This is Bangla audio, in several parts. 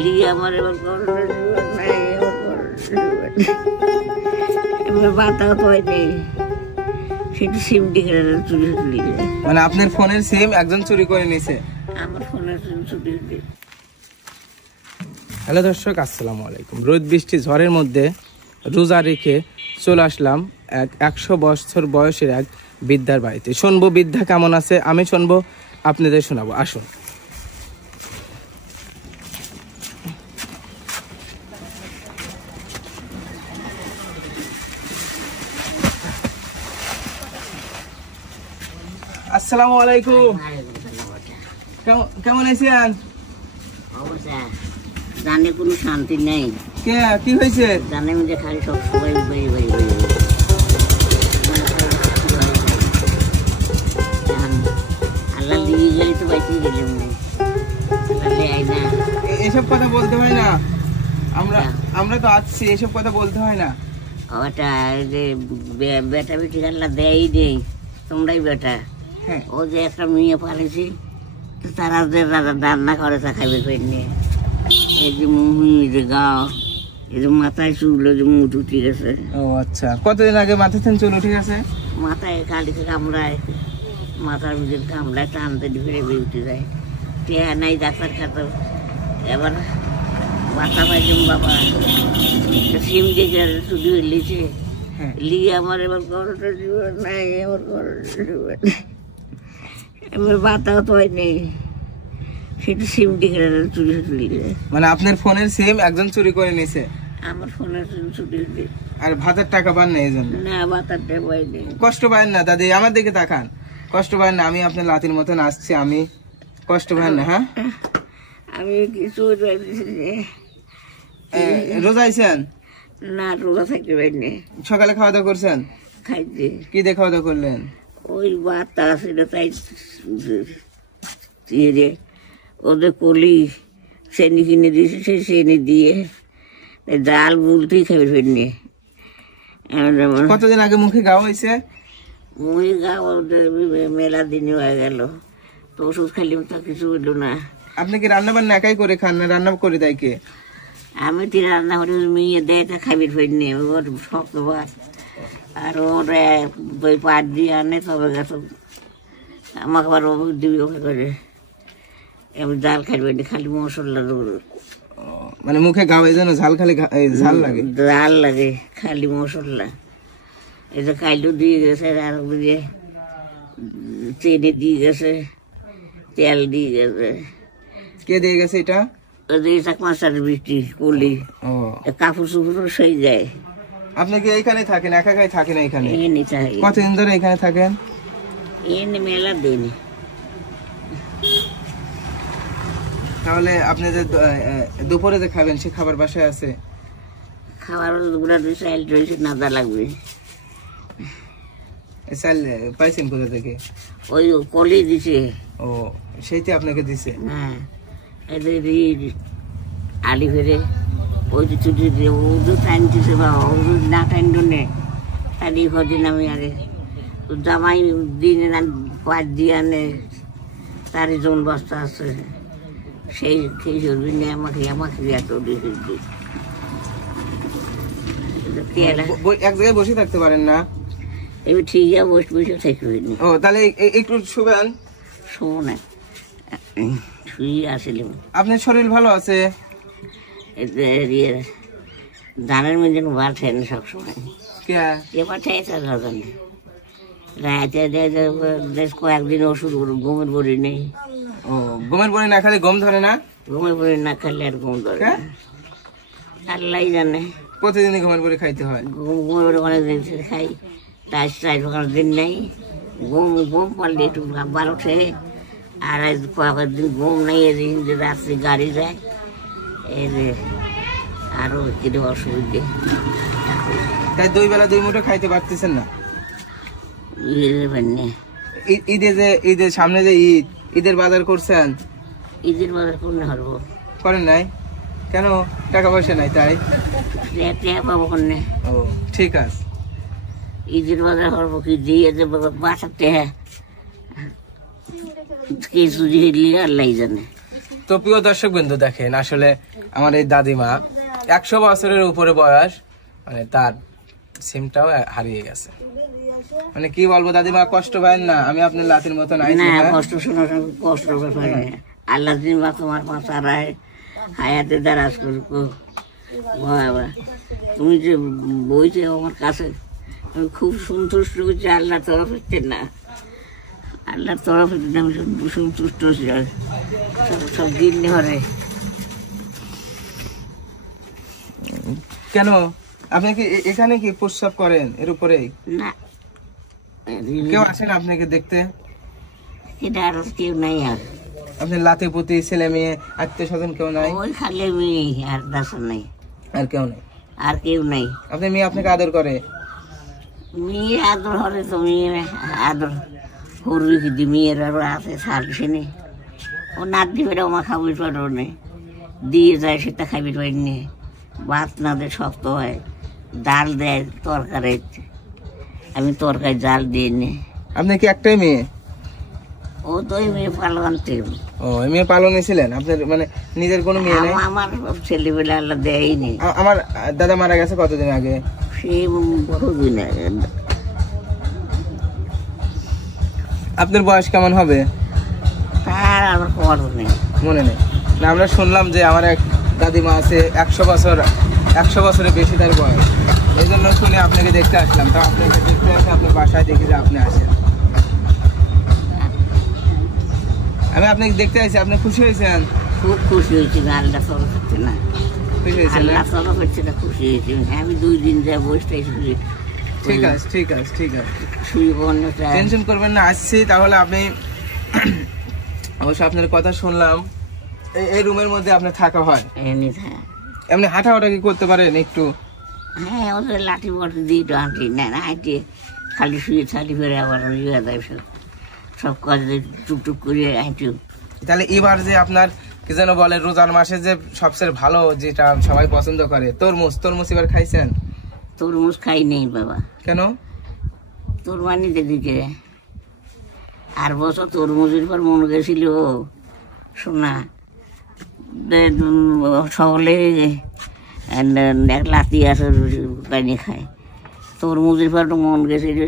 লিয়ে আমার এবার বাতাও তো নেই, সেটা সিম টিকে চুরি লিয়ে। মানে আপনার ফোনের সিম একজন চুরি করে নিছে? আমার ফোনের সিম চুরি দিয়ে। হ্যালো দর্শক, আসসালামু আলাইকুম। রোদ বৃষ্টি ঝড়ের মধ্যে রোজা রেখে চলে আসলাম 100 বছর বয়সের এক বৃদ্ধার বাড়িতে। শুনবো বৃদ্ধা কেমন আছে, আমি শুনবো, আপনাদের শোনাবো। আসুন। আসসালামু আলাইকুম। কেমন আছেন? জানে কোনো শান্তি নেই। কে কি হয়েছে? জানে মধ্যে খালি সব সবাই আল্লাহ দিয়ে গেলে তো বাইতে গেলে না। এসব কথা বলতে হয় না, আমরা তো আসছি, এসব কথা বলতে হয় না। ওটা যে বেটা বেটি আল্লাহ দেয় নেই, তোমরাই বেটা। ও যে একটা মেয়ে পালিয়েছি, তারা যে রান্না করে তা খাইবে ফেরনে। এই যে মুহি, এই যে গাও, এই যে মাথায় চুল, যে মুঠ উঠে গেছে। ও আচ্ছা, কতদিন আগে মাথায় চুল উঠে গেছে? মাথায় কালিকে কামড়ায়, মাথার ভিতরে কামড়ায়, টানতে ফিরে উঠে যায়। টেয়া নাই ডাক্তার খাতো। এবার বাচ্চা পাইছিলাম বাবা, সিম দেখে চুরি লিছে লিয়ে আমার এবার করোটা জীবন নাই, আমার করোটা জীবন। এবার বাতাও তো নেই, সেটা সিম দেখে চুরি লিছে। মানে আপনার ফোনের সিম একজন চুরি করে নিছে? আমার ফোনের সিম চুরি লিছে। আর ভাতের টাকা পান না এই জন্য? না, ভাতার টাকা পাই নেই। কষ্ট পায় না দাদি? আমার দিকে তাকান, কষ্ট পায় না? আমি আপনার লাতির মতন আসছি, আমি কষ্ট পায় না? হ্যাঁ, আমি কিছু রোজা আইছেন না, রোজা থাকতে পারিনি। সকালে খাওয়া দাওয়া করছেন? খাইছি। কি দিয়ে খাওয়া দাওয়া করলেন? ওই বাচ্চা ছিল তাই ওদের কলি চেনি কিনে দিয়েছে, সেই চেনি দিয়ে ডাল বুলতেই খাবে ফেরনি। কতদিন আগে মুখে গাওয়া হয়েছে? মুই গা মেলা দিনই হয়ে গেল, তো ওষুধ খাইলাম তো কিছু হইল না। আপনি কি রান্না বান্না একাই করে খান না রান্না করে দেয় কে? আমি তো রান্না করে মেয়ে দেয় তা খাবি ফেরনি, ওর শক্ত ভাত। আর ওর বই পাট দিয়ে আনে, তবে গেছে আমাকে আবার দিবি ওকে করে। আমি জাল খাইবে খালি মশলা, মানে মুখে গাও এই জন্য ঝাল, খালি ঝাল লাগে? জাল লাগে, খালি মশলা। এই যে কাইলু দিয়ে গেছে, আর দিয়ে চেনি দিয়ে গেছে, তেল দিয়ে গেছে। কে দিয়ে গেছে এটা? ওই যে চাকমাচার বৃষ্টি কলি, কাপড় চুপড় সেই যায়। আপনি কি এইখানে থাকেন? একাই থাকেন এখানে? এনে চাই। কতদিন ধরে এখানে থাকেন? এনে মেলা দিন। তাহলে আপনি যে দুপুরে যে খাবেন, সে খাবার বাসায় আছে? খাবার গুলা চাইল রয়েছে, নাদা লাগবে। চাল পাইছেন কোথা থেকে? ওই কলি দিছে। ও, সেইটা আপনাকে দিছে? হ্যাঁ, আলি ফেরে ওই যে ছুটি দিয়ে ওদের টাইম দিছে, বা ওদের না টাইম নে তার দিন আমি আরে জামাই দিনে পাঁচ দিয়ে আনে, তার জন বস্তা আছে, সেই খেয়ে চলবি না। আমাকে এত দিয়েছি। এক জায়গায় বসে থাকতে পারেন না? এবার ঠিক আছে, বসে থাকবি। ও, তাহলে একটু শুবেন। শোবো না, শুয়ে আসিলাম। আপনার শরীর ভালো আছে? ধানের মধ্যে ভাত খাই না সবসময়। এবার খাইছে রাতে কয়েকদিন ওষুধ ঘুমের বড়ি নেই। ও, ঘুমের বড়ি না খেলে ঘুম ধরে না? ঘুমের বড়ি না খেলে আর ঘুম ধরে না, আল্লাহ জানে। প্রতিদিনই ঘুমের বড়ি খাইতে হয়? ঘুমের বড়ি অনেক দিন খাই, তাই দিন নেই। ঘুম পারলে একটু ভালো ওঠে, আর কয়েকদিন ঘুম নেই। এদিন যে রাত্রে গাড়ি যায়, এর আরো কিছু অসুবিধে। তাই 2 বেলা 2 মুঠো খাইতে পারতেছেন না? ঈদের সামনে যে ঈদের বাজার করছেন? ঈদের বাজার করলে হারবো। করেন নাই কেন? টাকা পয়সা নাই তাই? পাবো কন্যা। ও, ঠিক আছে। ঈদের বাজার হারবো কি দিয়ে বাসাতে কিছু আল্লাহ জানে। তো তো প্রিয় দর্শক বিন্দু, দেখেন আসলে আমার এই দাদিমা 100 বছরের উপরে বয়স, মানে তার সিমটাও হারিয়ে গেছে। মানে কি বলবো দাদিমা, কষ্ট পায় না? আমি আপনার লাতির মতন আইছি না, না? কষ্ট শোনা কষ্ট ব্যাপার না। আল্লাহ দিন বা তোমার পাশা রায় হায়াতে দারাজ করবো। বাবা, তুমি যে বইছে আমার কাছে, আমি খুব সন্তুষ্ট করছি আল্লাহর তরফ হচ্ছে না, আল্লাহর তরফ হচ্ছে আমি সন্তুষ্ট হচ্ছি। সব দিন হরে কেন আপনি কি এখানে কি প্রস্রাব করেন এর উপরে? না, কেউ আসেন আপনাকে দেখতে? এটা আর কেউ নাই। আর আপনার লাতে পুতি ছেলে মেয়ে আত্মীয় স্বজন কেউ নাই? ওই খালি মেয়ে, আর দাসা নাই, আর কেউ নেই? আর কেউ নাই। আপনার মেয়ে আপনাকে আদর করে? মেয়ে আদর হরে তো মেয়ে আদর করবি কি? মেয়ের আরো আছে সালসেনে, ও নাত দিবে আমার খাবির পারো নেই, দিয়ে যায় সেটা খাবির পারিনি। ভাত না দেয় শক্ত হয়, ডাল দেয় তরকারি, আমি তরকারি জাল দিয়ে নি। আপনি কি একটাই মেয়ে? ও তো ওই মেয়ে পালনতে। ও, মেয়ে পালনে ছিলেন আপনার, মানে নিজের কোনো মেয়ে নেই? আমার ছেলেবেলা আল্লাহ দেয়নি। আমার দাদা মারা গেছে কতদিন আগে? সে বহুদিন আগে। আপনার বয়স কেমন হবে? তার আমার খবর নেই, মনে নেই না? আমরা শুনলাম যে আমার এক দাদিমা আছে 100 বছর, 100 বছরের বেশি তার বয়স। এই জন্য শুনে আপনাকে দেখতে আসলাম। তো আপনাকে দেখতে আসে আপনার বাসায় দেখি যে আপনি আসেন। আমি আপনাকে দেখতে আসি, আপনি খুশি হয়েছেন? খুব খুশি হয়েছি। আল্লাহ তরফ হচ্ছে না, খুশি হয়েছেন? আল্লাহ তরফ হচ্ছে না, খুশি হয়েছি। আমি 2 দিন যাই বসতে শুয়ে। ঠিক আছে, ঠিক আছে, ঠিক আছে, শুয়ে বন্য টেনশন করবেন না, আসছি। তাহলে আপনি অবশ্য আপনার কথা শুনলাম, এই রুমের মধ্যে আপনার থাকা হয়? এমনি হাঁটাহাঁটা কি করতে পারেন একটু? হ্যাঁ, ওদের লাঠি বটি দিয়ে তো হাঁটি না, হাঁটিয়ে খালি শুয়ে থালি ফেরে আবার ইয়ে দেয় সব কাজে টুকটুক করে হাঁটি। তাহলে এবার যে আপনার কি যেন বলে রোজার মাসে যে সবচেয়ে ভালো যেটা সবাই পছন্দ করে, তরমুজ, তরমুজ এবার খাইছেন? তরমুজ খাই নেই বাবা। কেন? তোরমানিতে দিকে আর বছর তরমুজের পর মনে গেছিল শোনা সকলে এক লাতি আছে পানি খায়। তরমুজের পর মন গেছিল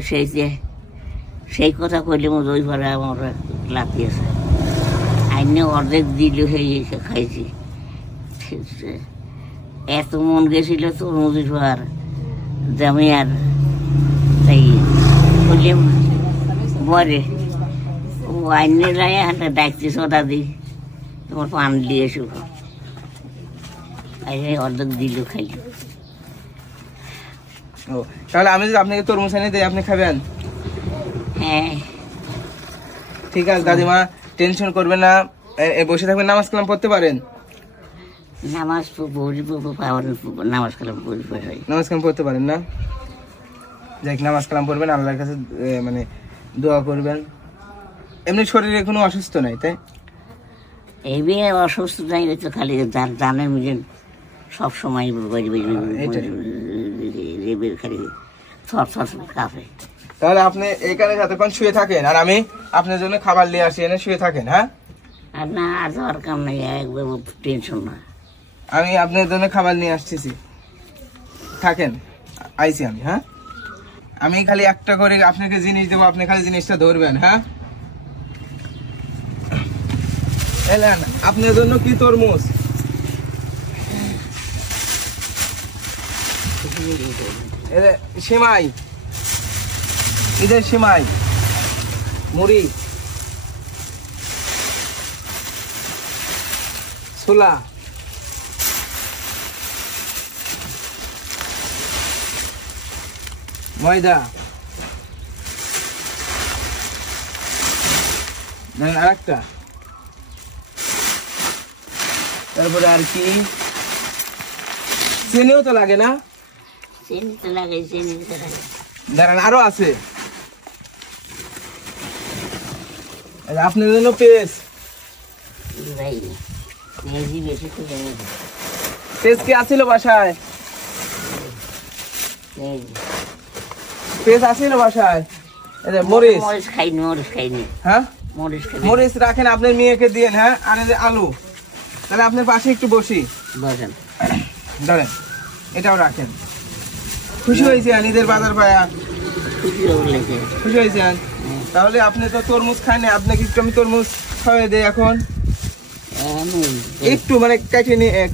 সেই কথা কইলে মতো ওই পরে আমার লাতি আছে আইনে অর্ধেক দিল হয়ে খাইছি। এত মন গেছিল তরমুজের পর যে আমি আর তাই বললাম বরে ও আইনে যায় হাতে ডাকছি সোদা দিই তোমার পান দিয়ে শুকো অর্ধেক দিল খাইলি। ও, তাহলে আমি যদি আপনাকে তরমুজ এনে দিই আপনি খাবেন? হ্যাঁ ঠিক আছে দাদিমা, টেনশন করবেন না, বসে থাকবেন। নামাজ কালাম পড়তে পারেন? নামাজ নামাজ কালাম নামাজ কালাম পড়তে পারেন না? যাই, নামাজ কালাম পড়বেন, আল্লাহর কাছে মানে দোয়া করবেন। এমনি শরীরে কোনো অসুস্থ নাই তাই? এই বিয়ে অসুস্থ নাই তো খালি জানে মিলেন সব সময় খালি থর থর কাঁপে। তাহলে আপনি এখানে যতক্ষণ শুয়ে থাকেন আর আমি আপনার জন্য খাবার নিয়ে আসি, এনে শুয়ে থাকেন। হ্যাঁ, আর না আর দরকার নেই, একবার টেনশন না, আমি আপনার জন্য খাবার নিয়ে আসতেছি, থাকেন, আইছি আমি। হ্যাঁ, আমি খালি একটা করে আপনাকে জিনিস দেবো, আপনি খালি জিনিসটা ধরবেন। হ্যাঁ, এলেন আপনার জন্য কি তরমুজ, সেমাই, ঈদের সেমাই, মুড়ি, ছোলা, ময়দা, আর একটা, তারপরে আর কি চিনিও তো লাগে না? চিনি তো লাগে, চিনি তো লাগে। দাঁড়ান, আরো আছে আপনার জন্য পেস্ট। পেস্ট কি আছিল বাসায়? পেস্ট আছিল বাসায়? মরিচ, মরিচ খাইনি, মরিচ খাইনি। হ্যাঁ মরিচ খাইনি, মরিচ রাখেন, আপনার মেয়েকে দিয়েন। হ্যাঁ, আর আলু, তাহলে আপনার পাশে একটু বসি। বসেন। ধরেন, এটাও রাখেন। খুশি হয়েছেন ঈদের বাজার পায়া? খুশি হয়েছেন? তাহলে আপনি তো তরমুজ খাননি, আপনাকে একটু আমি তরমুজ খাওয়াই দেই এখন। একটু মানে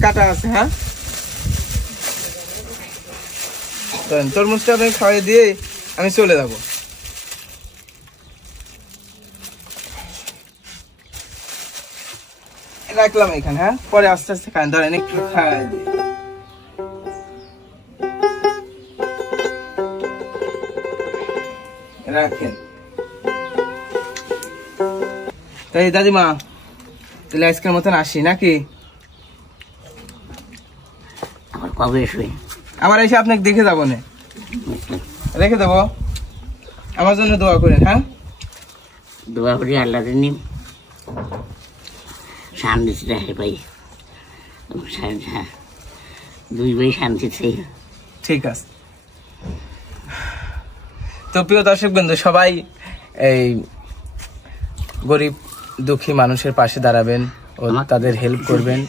কাটা আছে। হ্যাঁ, তরমুজটা আপনাকে খাওয়াই দিয়ে আমি চলে যাব। রাখলাম এখানে। হ্যাঁ, পরে আস্তে আস্তে খান। ধরেন একটু খাওয়াই দিই। রাখেন। তাই দাদিমা, তাহলে আজকের মতন আসি নাকি? আবার কবে আসবে? আবার এসে আপনাকে দেখে যাবো না, রেখে দেবো। আমার জন্য দোয়া করেন। হ্যাঁ, দোয়া করি আল্লাহ নিম শান্তি রাখে ভাই, দুই ভাই শান্তিতে। ঠিক আছে। তো প্রিয় দর্শক বন্ধু, সবাই এই গরিব দুঃখী মানুষের পাশে দাঁড়াবেন ও তাদের হেল্প করবেন।